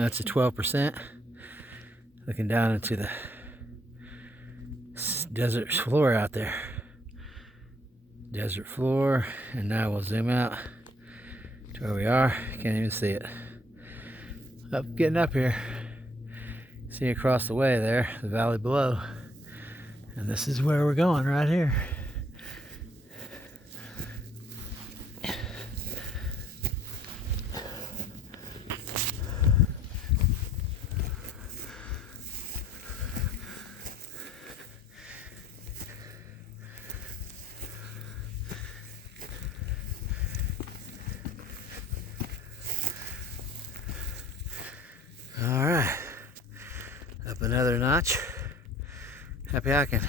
That's a 12%. Looking down into the desert floor out there. Desert floor, and now we'll zoom out to where we are. Can't even see it. Getting up here. See across the way there, the valley below. And this is where we're going right here. All right, up another notch. Happy hiking.